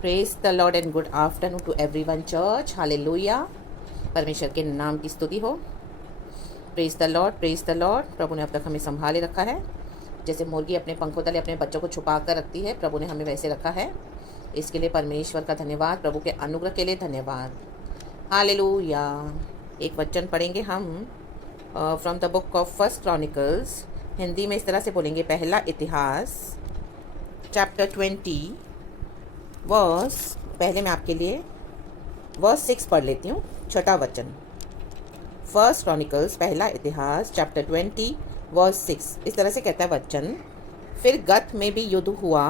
Praise the Lord and good afternoon to everyone church. Hallelujah. परमेश्वर के नाम की स्तुति हो। Praise the Lord, praise the Lord. प्रभु ने अब तक हमें संभाले रखा है। जैसे मुर्गी अपने पंखों तले अपने बच्चों को छुपा कर रखती है, प्रभु ने हमें वैसे रखा है। इसके लिए परमेश्वर का धन्यवाद, प्रभु के अनुग्रह के लिए धन्यवाद। हालेलुया। एक वचन पढ़ेंगे हम from the book of first chronicles. Hindi में इस तरह से बोलेंगे, पहला इतिहास चैप्टर 20 वर्स, पहले मैं आपके लिए वर्स 6 पढ़ लेती हूँ, छठा वचन। फर्स्ट क्रॉनिकल्स पहला इतिहास चैप्टर 20 वर्स 6 इस तरह से कहता है वचन। फिर गत में भी युद्ध हुआ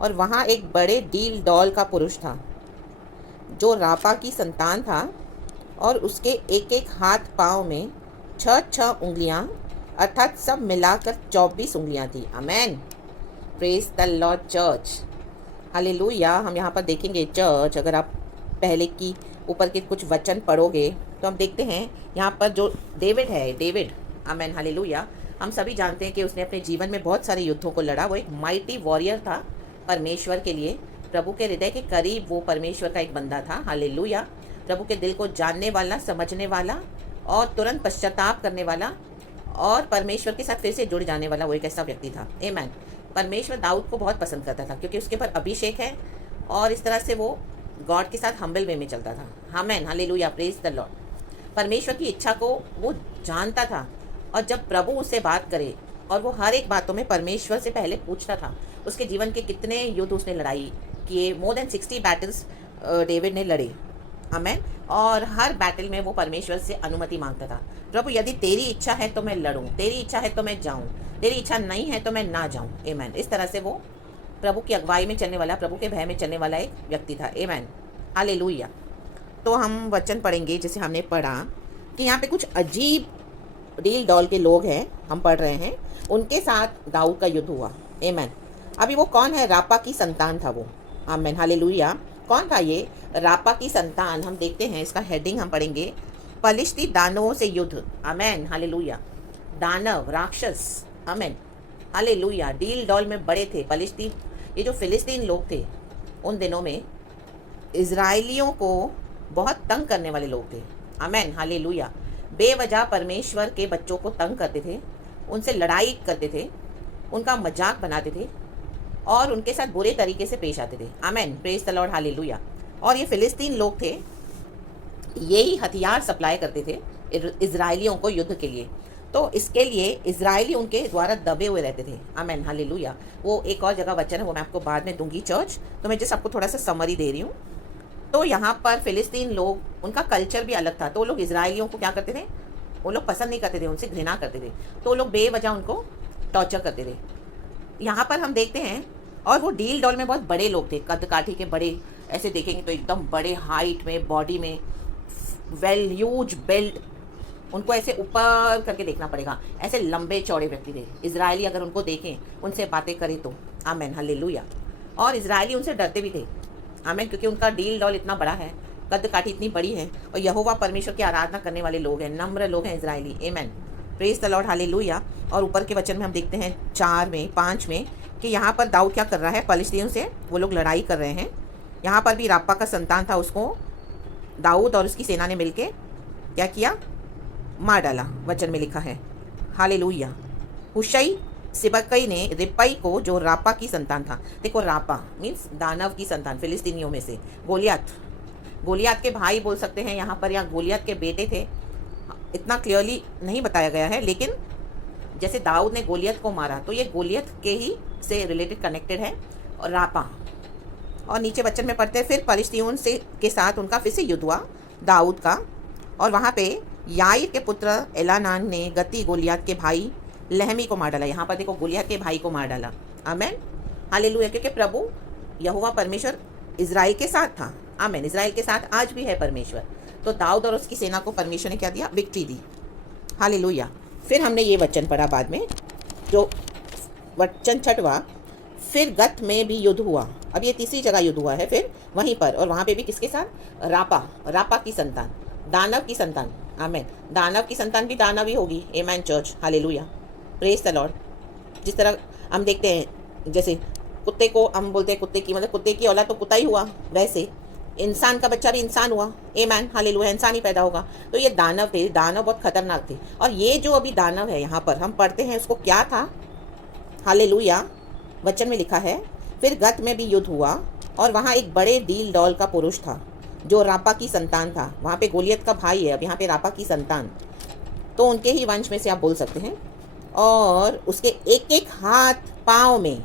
और वहाँ एक बड़े डील डॉल का पुरुष था जो रापा की संतान था, और उसके एक एक हाथ पाँव में 6 उंगलियाँ, अर्थात सब मिलाकर 24 उंगलियाँ थी। Amen. Praise the Lord church. Hallelujah. हम यहाँ पर देखेंगे चर्च, अगर आप पहले की ऊपर के कुछ वचन पढ़ोगे तो हम देखते हैं यहाँ पर जो डेविड है, डेविड, आमेन, हालेलुया। हम सभी जानते हैं कि उसने अपने जीवन में बहुत सारे युद्धों को लड़ा। वो एक माइटी वॉरियर था परमेश्वर के लिए। प्रभु के हृदय के करीब वो परमेश्वर का एक बंदा था। हालेलुया। प्रभु के दिल को जानने वाला, समझने वाला और तुरंत पश्चाताप करने वाला और परमेश्वर के साथ फिर से जुड़ जाने वाला वो एक ऐसा व्यक्ति था। आमेन। परमेश्वर दाऊद को बहुत पसंद करता था क्योंकि उसके पर अभिषेक है और इस तरह से वो गॉड के साथ हम्बल वे में चलता था। आमेन, हालेलुया, प्रेज द लॉर्ड। परमेश्वर की इच्छा को वो जानता था, और जब प्रभु उससे बात करे और वो हर एक बातों में परमेश्वर से पहले पूछता था। उसके जीवन के कितने युद्ध उसने लड़ाई किए, मोर देन 60 बैटल्स डेविड ने लड़े। आमेन। और हर बैटल में वो परमेश्वर से अनुमति मांगता था। प्रभु, यदि तेरी इच्छा है तो मैं लड़ूं, तेरी इच्छा है तो मैं जाऊं, तेरी इच्छा नहीं है तो मैं ना जाऊं। आमेन। इस तरह से वो प्रभु की अगुवाई में चलने वाला, प्रभु के भय में चलने वाला एक व्यक्ति था। आमेन, हालेलुया। तो हम वचन पढ़ेंगे जैसे हमने पढ़ा कि यहाँ पे कुछ अजीब डील डॉल के लोग हैं, हम पढ़ रहे हैं, उनके साथ दाऊद का युद्ध हुआ। आमेन। अभी वो कौन है? रापा की संतान था वो। आमेन, हालेलुया। कौन था ये रापा की संतान? हम देखते हैं, इसका हेडिंग हम पढ़ेंगे, पलिश्ती दानवों से युद्ध। आमेन, हालेलुया। दानव, राक्षस, आमेन, हालेलुया। डील डॉल में बड़े थे पलिश्ती। ये जो फिलिस्तीन लोग थे उन दिनों में इजराइलियों को बहुत तंग करने वाले लोग थे। आमेन, हालेलुया। बेवजह परमेश्वर के बच्चों को तंग करते थे, उनसे लड़ाई करते थे, उनका मजाक बनाते थे और उनके साथ बुरे तरीके से पेश आते थे। आमेन, प्रेज द लॉर्ड, हालेलुया। और ये फिलिस्तीन लोग थे, यही हथियार सप्लाई करते थे इजराइलियों को युद्ध के लिए। तो इसके लिए इजराइली उनके द्वारा दबे हुए रहते थे। आमेन, हालेलुया। वो एक और जगह वचन है, वो मैं आपको बाद में दूंगी चर्च, तो मैं जस्ट आपको थोड़ा सा समरी दे रही हूँ। तो यहाँ पर फिलिस्तीन लोग, उनका कल्चर भी अलग था। तो वो लोग इजराइलियों को क्या करते थे? वो लोग पसंद नहीं करते थे, उनसे घृणा करते थे। तो वो लोग बेवजह उनको टॉर्चर करते थे। यहाँ पर हम देखते हैं, और वो डील डॉल में बहुत बड़े लोग थे, कद काठी के बड़े, ऐसे देखेंगे तो एकदम बड़े हाइट में, बॉडी में, वेल ह्यूज बेल्ट, उनको ऐसे ऊपर करके देखना पड़ेगा, ऐसे लंबे चौड़े व्यक्ति थे। इजरायली अगर उनको देखें, उनसे बातें करें तो आमेन, हालेलुया। और इजरायली उनसे डरते भी थे। आमेन, क्योंकि उनका डील डॉल इतना बड़ा है, कद काठी इतनी बड़ी है, और यहोवा परमेश्वर की आराधना करने वाले लोग हैं, नम्र लोग हैं Israeli. Amen, praise the Lord, hallelujah. और ऊपर के वचन में हम देखते हैं 5 में कि यहाँ पर दाऊद क्या कर रहा है? पलिश्तियों से वो लोग लड़ाई कर रहे हैं। यहाँ पर भी रापा का संतान था, उसको दाऊद और उसकी सेना ने मिलके क्या किया? मार डाला। वचन में लिखा है, हालेलुया। हुशै सिबकई ने रिपई को, जो रापा की संतान था, देखो रापा मीन्स दानव की संतान, फिलिस्तीनियों में से गोलियात के भाई बोल सकते हैं यहाँ पर, या गोलियात के बेटे थे, इतना क्लियरली नहीं बताया गया है। लेकिन जैसे दाऊद ने गोलियत को मारा, तो ये गोलियत के ही से रिलेटेड कनेक्टेड है, और रापा। और नीचे वचन में पढ़ते हैं, फिर पलिश्तियों से के साथ उनका फिर से युद्ध हुआ दाऊद का, और वहाँ पे याईर के पुत्र एलानान ने गती गोलियत के भाई लहमी को मार डाला। यहाँ पर देखो, गोलियत के भाई को मार डाला। आमेन, हालेलुया। क्योंकि प्रभु यहोवा परमेश्वर इजराइल के साथ था। आमेन, इजराइल के साथ आज भी है परमेश्वर। तो दाऊद और उसकी सेना को परमेश्वर ने क्या दिया? विक्ट्री दी। हालेलुया। फिर हमने ये वचन पढ़ा बाद में, जो वचन 6वां, फिर गत में भी युद्ध हुआ। अब ये तीसरी जगह युद्ध हुआ है फिर वहीं पर, और वहाँ पे भी किसके साथ? रापा की संतान, दानव की संतान। आमेन, दानव की संतान भी दानव ही होगी। Amen church, hallelujah, praise the Lord. जिस तरह हम देखते हैं, जैसे कुत्ते को हम बोलते हैं कुत्ते की मतलब कुत्ते की औलाद तो कुत्ता ही हुआ, वैसे इंसान का बच्चा भी इंसान हुआ, आमीन हालेलुया, इंसान ही पैदा होगा। तो ये दानव थे, दानव बहुत खतरनाक थे। और ये जो अभी दानव है यहाँ पर हम पढ़ते हैं उसको क्या था, हालेलुया, वचन में लिखा है, फिर गत में भी युद्ध हुआ और वहाँ एक बड़े डील डॉल का पुरुष था जो रापा की संतान था। वहाँ पे गोलियत का भाई है, अब यहाँ पे रापा की संतान, तो उनके ही वंश में से आप बोल सकते हैं। और उसके एक एक हाथ पाँव में,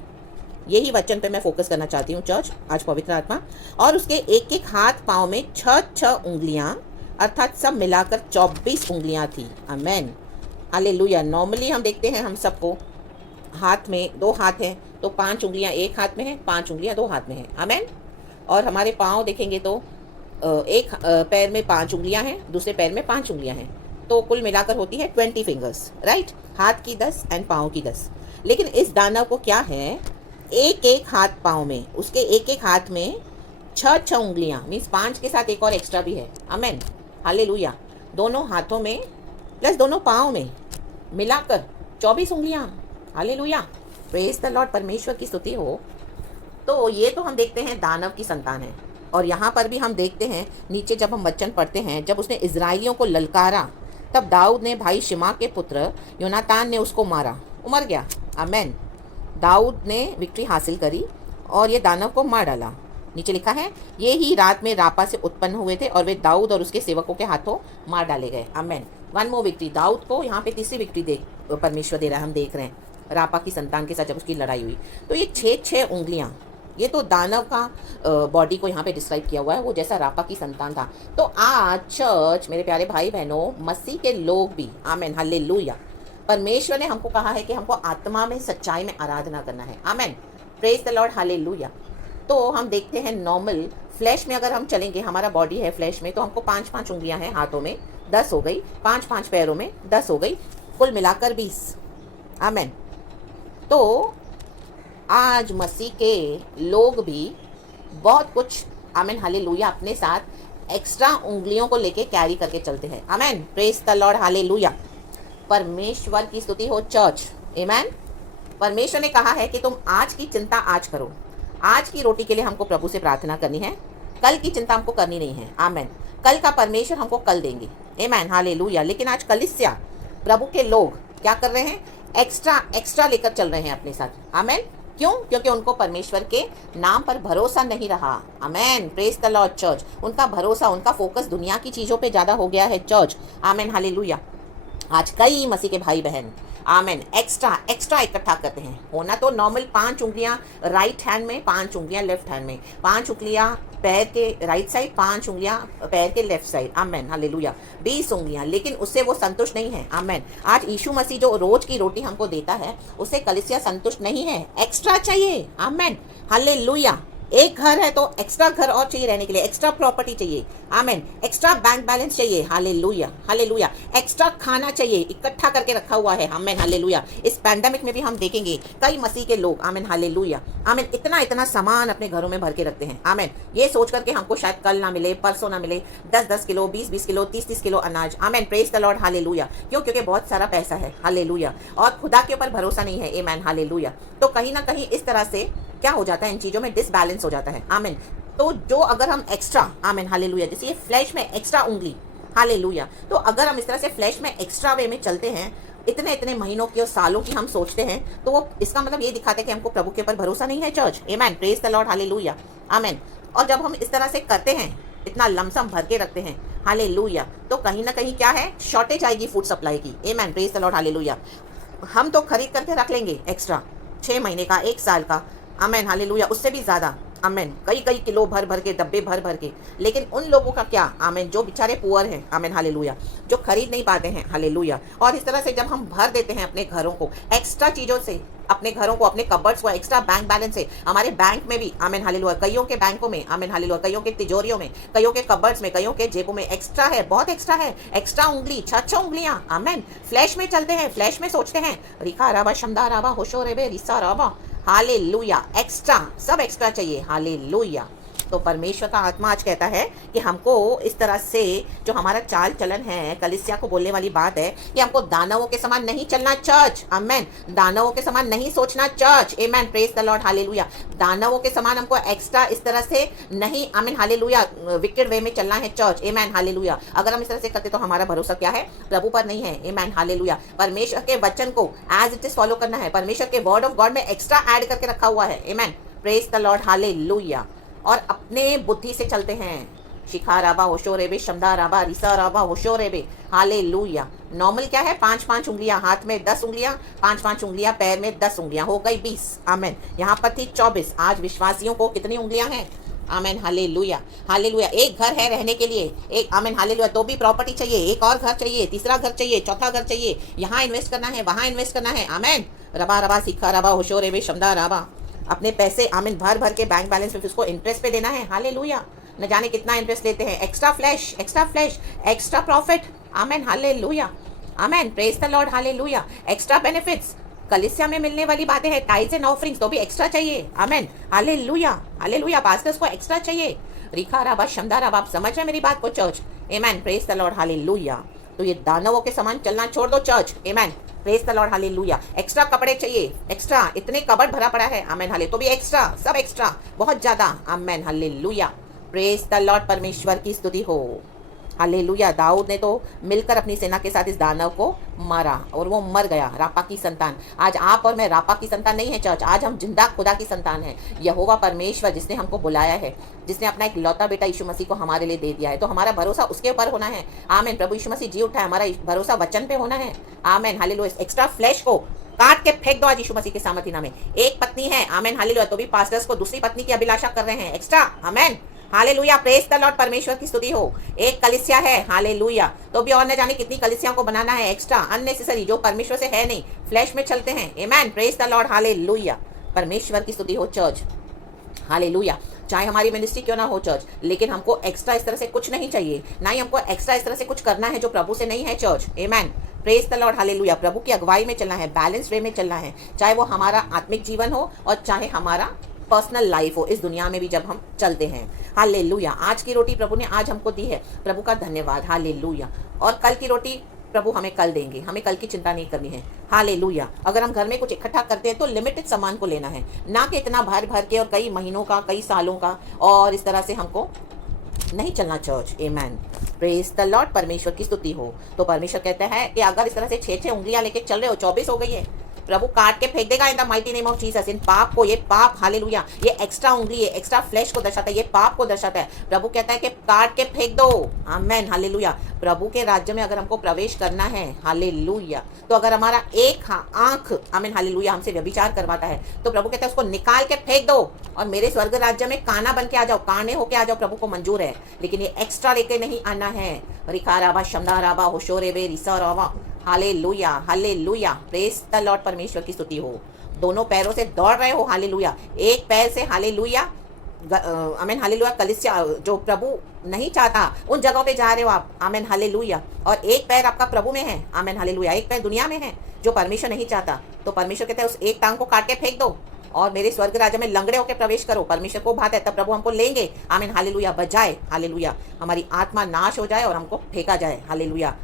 यही वचन पे मैं फोकस करना चाहती हूँ चर्च आज पवित्र आत्मा, और उसके एक एक हाथ पाँव में 6 उंगलियाँ, अर्थात सब मिलाकर 24 उंगलियाँ थी। Amen hallelujah. नॉर्मली हम देखते हैं हम सबको हाथ में 2 हाथ हैं तो 5 उंगलियाँ एक हाथ में हैं, 5 उंगलियाँ 2 हाथ में हैं। आमेन। और हमारे पाँव देखेंगे तो एक पैर में 5 उंगलियाँ हैं, दूसरे पैर में 5 उंगलियाँ हैं, तो कुल मिलाकर होती है 20 फिंगर्स, राइट। हाथ की 10 एंड पाँव की 10। लेकिन इस दानव को क्या है, एक एक हाथ पाँव में, उसके एक एक हाथ में 6 उंगलियाँ, मीन्स 5 के साथ एक और एक्स्ट्रा भी है। Amen hallelujah. दोनों हाथों में प्लस दोनों पाँव में मिलाकर 24 उंगलियाँ। हालेलुया, प्रेज द लॉर्ड, परमेश्वर की स्तुति हो। तो ये तो हम देखते हैं दानव की संतान है। और यहाँ पर भी हम देखते हैं नीचे जब हम वचन पढ़ते हैं, जब उसने इजराइलियों को ललकारा तब दाऊद ने भाई शिमा के पुत्र योनातान ने उसको मारा, वो मर गया। आमेन। दाऊद ने विक्ट्री हासिल करी और ये दानव को मार डाला। नीचे लिखा है, ये ही रात में रापा से उत्पन्न हुए थे और वे दाऊद और उसके सेवकों के हाथों मार डाले गए। आमेन। 1 मोर विक्ट्री, दाऊद को यहाँ पे तीसरी विक्ट्री परमेश्वर दे रहा है। हम देख रहे हैं रापा की संतान के साथ जब उसकी लड़ाई हुई, तो ये 6 उंगलियाँ, ये तो दानव का बॉडी को यहाँ पे डिस्क्राइब किया हुआ है, वो जैसा रापा की संतान था। तो आज चर्च, मेरे प्यारे भाई बहनों, मसीह के लोग भी, आमेन हालेलुया, परमेश्वर ने हमको कहा है कि हमको आत्मा में सच्चाई में आराधना करना है। आमेन, प्रेज द लॉर्ड, हालेलुया। तो हम देखते हैं नॉर्मल फ्लैश में अगर हम चलेंगे, हमारा बॉडी है फ्लैश में, तो हमको 5 उंगलियां हैं हाथों में, 10 हो गई, 5 पैरों में 10 हो गई, कुल मिलाकर 20। आमेन। तो आज मसीह के लोग भी बहुत कुछ, आमेन हालेलुया, अपने साथ एक्स्ट्रा उंगलियों को लेके कैरी करके चलते हैं। आमेन, प्रेज द लॉर्ड, हालेलुया, परमेश्वर की स्तुति हो चर्च। आमेन। परमेश्वर ने कहा है कि तुम आज की चिंता आज करो। आज की रोटी के लिए हमको प्रभु से प्रार्थना करनी है, कल की चिंता हमको करनी नहीं है। आमेन। कल का परमेश्वर हमको कल देंगे। Amen hallelujah. लेकिन आज कलीसिया, प्रभु के लोग क्या कर रहे हैं, एक्स्ट्रा लेकर चल रहे हैं अपने साथ। आमेन। क्यों? क्योंकि उनको परमेश्वर के नाम पर भरोसा नहीं रहा। आमेन, प्रेज द लॉर्ड चर्च। उनका भरोसा, उनका फोकस दुनिया की चीज़ों पे ज़्यादा हो गया है चर्च। Amen hallelujah. आज कई मसीह के भाई बहन, आमेन, एक्स्ट्रा इकट्ठा करते हैं। होना तो नॉर्मल 5 उंगलियां राइट हैंड में, 5 उंगलियां लेफ्ट हैंड में, 5 उंगलियां पैर के राइट साइड, 5 उंगलियां पैर के लेफ्ट साइड। आमेन हालेलुया, 20 उंगलियां। लेकिन उससे वो संतुष्ट नहीं है। आमेन। आज यीशु मसीह जो रोज की रोटी हमको देता है, उससे कलीसिया संतुष्ट नहीं है, एक्स्ट्रा चाहिए। Amen hallelujah. एक घर है तो एक्स्ट्रा घर और चाहिए रहने के लिए, एक्स्ट्रा प्रॉपर्टी चाहिए। आमेन। एक्स्ट्रा बैंक बैलेंस चाहिए। Hallelujah hallelujah. एक्स्ट्रा खाना चाहिए, इकट्ठा करके रखा हुआ है। Amen hallelujah. इस पैंडेमिक में भी हम देखेंगे कई मसीह के लोग, आमेन हालेलुया, आमेन, इतना सामान अपने घरों में भर के रखते हैं। आमेन। ये सोच करके हमको शायद कल ना मिले, परसों ना मिले, 10 किलो, 20 किलो, 30 किलो अनाज। आमेन, प्रेज द लॉर्ड, हालेलुया। क्यों? क्योंकि बहुत सारा पैसा है। हालेलुया। और खुदा के ऊपर भरोसा नहीं है। Amen hallelujah. तो कहीं ना कहीं इस तरह से क्या हो जाता है, इन चीजों में डिसबैलेंस हो जाता है। आमीन। तो जो अगर हम एक्स्ट्रा, आमीन हालेलुया, जैसे ये फ्लैश में एक्स्ट्रा उंगली, हालेलुया, तो अगर हम इस तरह से फ्लैश में एक्स्ट्रा वे में चलते हैं, इतने महीनों की और सालों की हम सोचते हैं, तो वो इसका मतलब ये दिखाता है कि हमको प्रभु के ऊपर भरोसा नहीं है चर्च। आमीन, प्रेज द लॉर्ड, हालेलुया, आमीन। और जब हम इस तरह से करते हैं, इतना लमसम भर के रखते हैं, हालेलुया, तो कहीं ना कहीं क्या है, शॉर्टेज आएगी फूड सप्लाई की। आमीन, प्रेज द लॉर्ड, हालेलुया। हम तो खरीद करके रख लेंगे एक्स्ट्रा, 6 महीने का, 1 साल का। आमेन हालेलुया, उससे भी ज़्यादा। आमेन, कई किलो भर के, डब्बे भर के। लेकिन उन लोगों का क्या, आमेन, जो बेचारे पुअर हैं, आमेन हालेलुया, जो खरीद नहीं पाते हैं, हालेलुया। और इस तरह से जब हम भर देते हैं अपने घरों को एक्स्ट्रा चीज़ों से, अपने घरों को, अपने कबर्ड्स को एक्स्ट्रा बैंक बैलेंस से, हमारे बैंक में भी, आमेन हालेलुया, कईयों के बैंकों में, आमेन हालेलुया, कईयों के तिजोरियों में, कईयों के कबर्ड्स में, कईयों के जेबों में एक्स्ट्रा है, बहुत एक्स्ट्रा है। एक्स्ट्रा उंगली, 6 उंगलियां। आमेन। फ्लैश में चलते हैं, फ्लैश में सोचते हैं, रिखा राबा, शमदा राबा, होशो रेबे, रिसा राबा, हालेलुया। एक्स्ट्रा, सब एक्स्ट्रा चाहिए। हालेलुया, तो परमेश्वर का आत्मा आज कहता है कि हमको इस तरह से जो हमारा चाल चलन है, कलीसिया को बोलने वाली बात है कि हमको दानवों के समान नहीं चलना चर्च, आमेन। दानवों के समान नहीं सोचना church, amen, praise the Lord, hallelujah. दानवों के समान हमको एक्स्ट्रा इस तरह से नहीं, आमेन, हालेलुया, विकेड वे में चलना है चर्च, आमेन, हालेलुया। अगर हम इस तरह से करते तो हमारा भरोसा क्या है? प्रभु पर नहीं है, आमेन, हालेलुया। परमेश्वर के वचन को एज इट इज फॉलो करना है, परमेश्वर के वर्ड ऑफ गॉड में एक्स्ट्रा ऐड करके रखा हुआ है, आमेन, प्रेज द लॉर्ड, हालेलुया। और अपने बुद्धि से चलते हैं, शिखा राबा होशो रेबे, शमदा राबा, रिसा राबा होशो रेबे, हालेलुया। नॉर्मल क्या है? 5-5 उंगलियां हाथ में, 10 उंगलियां, 5-5 उंगलियां पैर में, 10 उंगलियां हो गई 20, आमेन। यहाँ पर थी 24। आज विश्वासियों को कितनी उंगलियां हैं? आमेन, हालेलुया, हालेलुया। एक घर है रहने के लिए, एक, आमेन, हालेलुया। तो भी प्रॉपर्टी चाहिए, एक और घर चाहिए, तीसरा घर चाहिए, चौथा घर चाहिए, यहाँ इन्वेस्ट करना है, वहाँ इन्वेस्ट करना है, आमेन। रबा रबा, सिखा रबा होशो रेबे, शमदा राबा। अपने पैसे, आमीन, भर भर के बैंक बैलेंस में उसको इंटरेस्ट पे देना है, हालेलुया। न जाने कितना इंटरेस्ट लेते हैं, एक्स्ट्रा फ्लैश, एक्स्ट्रा प्रॉफिट, आमीन, हालेलुया, आमीन, praise the Lord, hallelujah. Extra benefits, कलीसिया में मिलने वाली बातें हैं, टाइज एंड ऑफरिंग्स, तो भी एक्स्ट्रा चाहिए, आमीन, हालेलुया, हालेलुया। पास्टर्स को एक्स्ट्रा चाहिए, रिखा राबा, शमदा राबा। आप समझ रहे मेरी बात को चर्च, आमीन, प्रेज द लॉर्ड, हालेलुया। तो ये दानवों के समान चलना छोड़ दो चर्च, आमीन, praise the Lord, hallelujah. Extra कपड़े चाहिए, एक्स्ट्रा, इतने कबर्ड भरा पड़ा है, आमेन, हाले, तो भी एक्स्ट्रा, सब एक्स्ट्रा, बहुत ज्यादा, आमेन, हालेलुया, प्रेज द लॉर्ड। परमेश्वर की स्तुति हो, हालेलुया। दाऊद ने तो मिलकर अपनी सेना के साथ इस दानव को मारा और वो मर गया, रापा की संतान। आज आप और मैं रापा की संतान नहीं है चर्च, आज हम जिंदा खुदा की संतान है। यहोवा परमेश्वर जिसने हमको बुलाया है, जिसने अपना एक लौता बेटा यीशु मसीह को हमारे लिए दे दिया है, तो हमारा भरोसा उसके ऊपर होना है, आमेन। प्रभु यीशु मसीह जी उठा है, हमारा भरोसा वचन पे होना है, आमेन, हालेलुया। एक्स्ट्रा फ्लैश को काट के फेंक दो आज यीशु मसीह के सामर्थ्य नाम में। एक पत्नी है, आमेन, हालेलुया, तो भी पास्टर्स को दूसरी पत्नी की अभिलाषा कर रहे हैं, extra, amen, hallelujah, praise the Lord. परमेश्वर की स्तुति हो। एक कलीसिया है, हालेलुया, तो भी और न जाने कितनी कलीसियाओं को बनाना है, एक्स्ट्रा, अननेसेसरी, जो परमेश्वर से है नहीं, फ्लैश में चलते हैं, आमेन, प्रेज द लॉर्ड, हालेलुया। परमेश्वर की स्तुति हो चर्च, हालेलुया। चाहे हमारी मिनिस्ट्री क्यों ना हो चर्च, लेकिन हमको एक्स्ट्रा इस तरह से कुछ नहीं चाहिए, ना ही हमको एक्स्ट्रा इस तरह से कुछ करना है जो प्रभु से नहीं है church, amen, praise the Lord, hallelujah. प्रभु की अगुवाई में चलना है, बैलेंस वे में चलना है, चाहे वो हमारा आत्मिक जीवन हो और चाहे हमारा पर्सनल लाइफ हो, इस दुनिया में भी जब हम चलते हैं, हालेलुया। आज की रोटी प्रभु ने आज हमको दी है, प्रभु का धन्यवाद, हालेलुया। और कल की रोटी प्रभु हमें कल देंगे, हमें कल की चिंता नहीं करनी है, हालेलुया। अगर हम घर में कुछ इकट्ठा करते हैं तो लिमिटेड सामान को लेना है, ना कि इतना भर भर के और कई महीनों का, कई सालों का, और इस तरह से हमको नहीं चलना church, amen, praise the Lord. परमेश्वर की स्तुति हो। तो परमेश्वर कहता है कि अगर इस तरह से 6-6 उंगलियां लेके चल रहे हो, 24 हो गई है, प्रभु काट के फेंक देगा in the mighty name of Jesus. इन पाप को, ये पाप, हालेलुया, ये एक्स्ट्रा उंगली है, एक्स्ट्रा फ्लैश को दर्शाता है, ये पाप को दर्शाता है। प्रभु कहता है कि काट के फेंक दो, आमेन, हालेलुया। प्रभु के राज्य में अगर हमको प्रवेश करना है, हालेलुया, तो अगर हमारा एक आंख, आमेन, हालेलुया, हमसे व्यभिचार करवाता है, तो प्रभु कहता है उसको निकाल के फेंक दो और मेरे स्वर्ग राज्य में काना बन के आ जाओ, काने होके आ जाओ, प्रभु को मंजूर है। लेकिन ये एक्स्ट्रा लेके नहीं आना है, रिखा राबा, शमदा राबा, होशो रेबे, रिसा राबा, hallelujah, hallelujah, praise the Lord. परमेश्वर की स्तुति हो। दोनों पैरों से दौड़ रहे हो, हालेलुया, एक पैर से, हालेलुया, आमेन, हालेलुया, कलीसिया जो प्रभु नहीं चाहता उन जगहों पे जा रहे हो आप, आमेन, हालेलुया। और एक पैर आपका प्रभु में है, आमेन, हालेलुया, एक पैर दुनिया में है जो परमेश्वर नहीं चाहता। तो परमेश्वर कहता है उस एक टांग को काट के फेंक दो और मेरे स्वर्ग राज्य में लंगड़े होकर प्रवेश करो। परमेश्वर को बात है, तब प्रभु हमको लेंगे, आमीन, हालेलुया, बजाए, हालेलुया, हमारी आत्मा नाश हो जाए और हमको फेंका जाए, हालेलुया,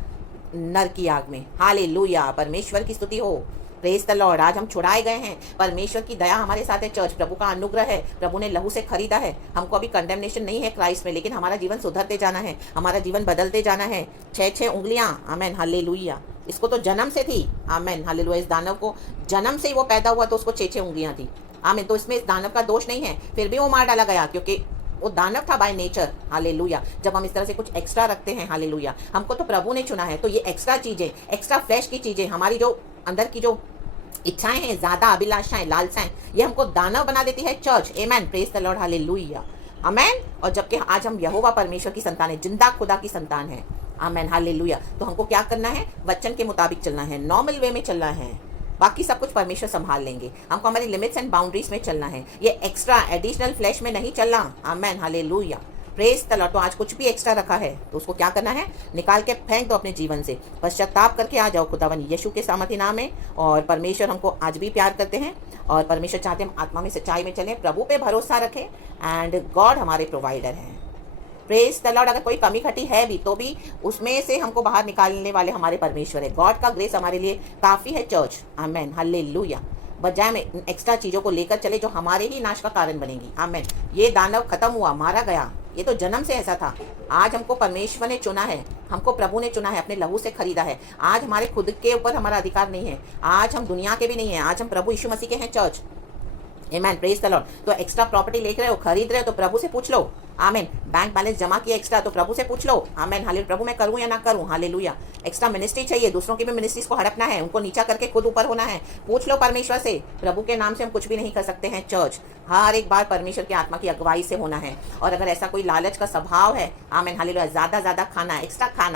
नर की आग में, हालेलुया। परमेश्वर की स्तुति हो, प्रेज द लॉर्ड। आज हम छुड़ाए गए हैं, परमेश्वर की दया हमारे साथ है चर्च, प्रभु का अनुग्रह है, प्रभु ने लहू से खरीदा है हमको। अभी कंडेमनेशन नहीं है क्राइस्ट में, लेकिन हमारा जीवन सुधरते जाना है, हमारा जीवन बदलते जाना है। 6-6 उंगलियां, आमेन, हालेलुया, इसको तो जन्म से थी, आमेन, हालेलुया। इस दानव को जन्म से ही वो पैदा हुआ तो उसको 6-6 उंगलियां थी, आमीन। तो इसमें इस दानव का दोष नहीं है, फिर भी वो मार डाला गया क्योंकि वो दानव था बाय नेचर, हालेलुया। जब हम इस तरह से कुछ एक्स्ट्रा रखते हैं, हालेलुया, हमको तो प्रभु ने चुना है, तो ये एक्स्ट्रा चीजें, एक्स्ट्रा फ्लैश की चीजें, हमारी जो अंदर की जो इच्छाएं हैं, ज्यादा अभिलाषाएं, लालसाएं, ये हमको दानव बना देती है church, amen, praise the Lord, hallelujah, amen. और जबकि आज हम यहोवा परमेश्वर की संतान है, जिंदा खुदा की संतान है, आमेन, हालेलुया। तो हमको क्या करना है? वचन के मुताबिक चलना है, नॉर्मल वे में चलना है, बाकी सब कुछ परमेश्वर संभाल लेंगे। हमको हमारी लिमिट्स एंड बाउंड्रीज में चलना है, ये एक्स्ट्रा एडिशनल फ्लैश में नहीं चलना, आमेन, हालेलुया, प्रेज द लॉर्ड। तो आज कुछ भी एक्स्ट्रा रखा है तो उसको क्या करना है, निकाल के फेंक दो अपने जीवन से, पश्चाताप करके आ जाओ खुदावन यीशु के सामर्थी नाम में। और परमेश्वर हमको आज भी प्यार करते हैं और परमेश्वर चाहते हैं हम आत्मा में सच्चाई में चलें, प्रभु पे भरोसा रखें एंड गॉड हमारे प्रोवाइडर हैं। Praise the Lord. अगर कोई कमी खटी है भी तो भी उसमें से हमको बाहर निकालने वाले हमारे परमेश्वर है। गॉड का ग्रेस हमारे लिए काफ़ी है चर्च। आमेन, हालेलुया। बजाय में एक्स्ट्रा चीज़ों को लेकर चले जो हमारे ही नाश का कारण बनेंगी। आमेन। ये दानव खत्म हुआ, मारा गया, ये तो जन्म से ऐसा था। आज हमको परमेश्वर ने चुना है, हमको प्रभु ने चुना है, अपने लहू से खरीदा है। आज हमारे खुद के ऊपर हमारा अधिकार नहीं है, आज हम दुनिया के भी नहीं हैं, आज हम प्रभु यीशु मसीह के हैं church. Amen, praise the Lord. तो एक्स्ट्रा प्रॉपर्टी लेकर रहे हो, खरीद रहे हो तो प्रभु से पूछ लो। आमेन। बैंक बैलेंस जमा किया एक्स्ट्रा तो प्रभु से पूछ लो। आमेन, हालेलुया। प्रभु मैं करूं या ना करूं, हालेलुया। एक्स्ट्रा मिनिस्ट्री चाहिए, दूसरों की भी मिनिस्ट्रीज को हड़पना है, उनको नीचा करके खुद ऊपर होना है, पूछ लो परमेश्वर से। प्रभु के नाम से हम कुछ भी नहीं कर सकते हैं चर्च, हर एक बार परमेश्वर की आत्मा की अगुवाई से होना है। और अगर ऐसा कोई लालच का स्वभाव है, आमेन, हालेलुया, ज़्यादा खाना,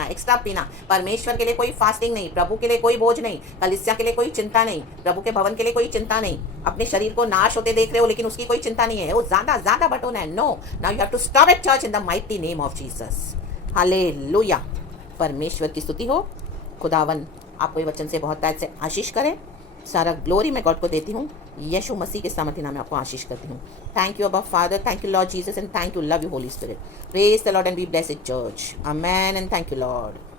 एक्स्ट्रा पीना, परमेश्वर के लिए कोई फास्टिंग नहीं, प्रभु के लिए कोई बोझ नहीं, कलीसिया के लिए कोई चिंता नहीं, प्रभु के भवन के लिए कोई चिंता नहीं, अपने शरीर को नाश होते देख रहे हो लेकिन उसकी कोई चिंता नहीं है, वो ज़्यादा बटोना है। No, now you have to stop it church in the mighty name of Jesus. Hallelujah. परमेश्वर की स्तुति हो। खुदावन आपको ये वचन से बहुत ताज से आशीष करे। सारा ग्लोरी मैं गॉड को देती हूँ, यीशु मसीह के सामर्थ्य नाम में आपको आशीष करती हूँ। थैंक यू अबा father, thank you Lord Jesus and thank you, love you Holi spirit. Praise the Lord and be blessed church. Amen and thank you Lord.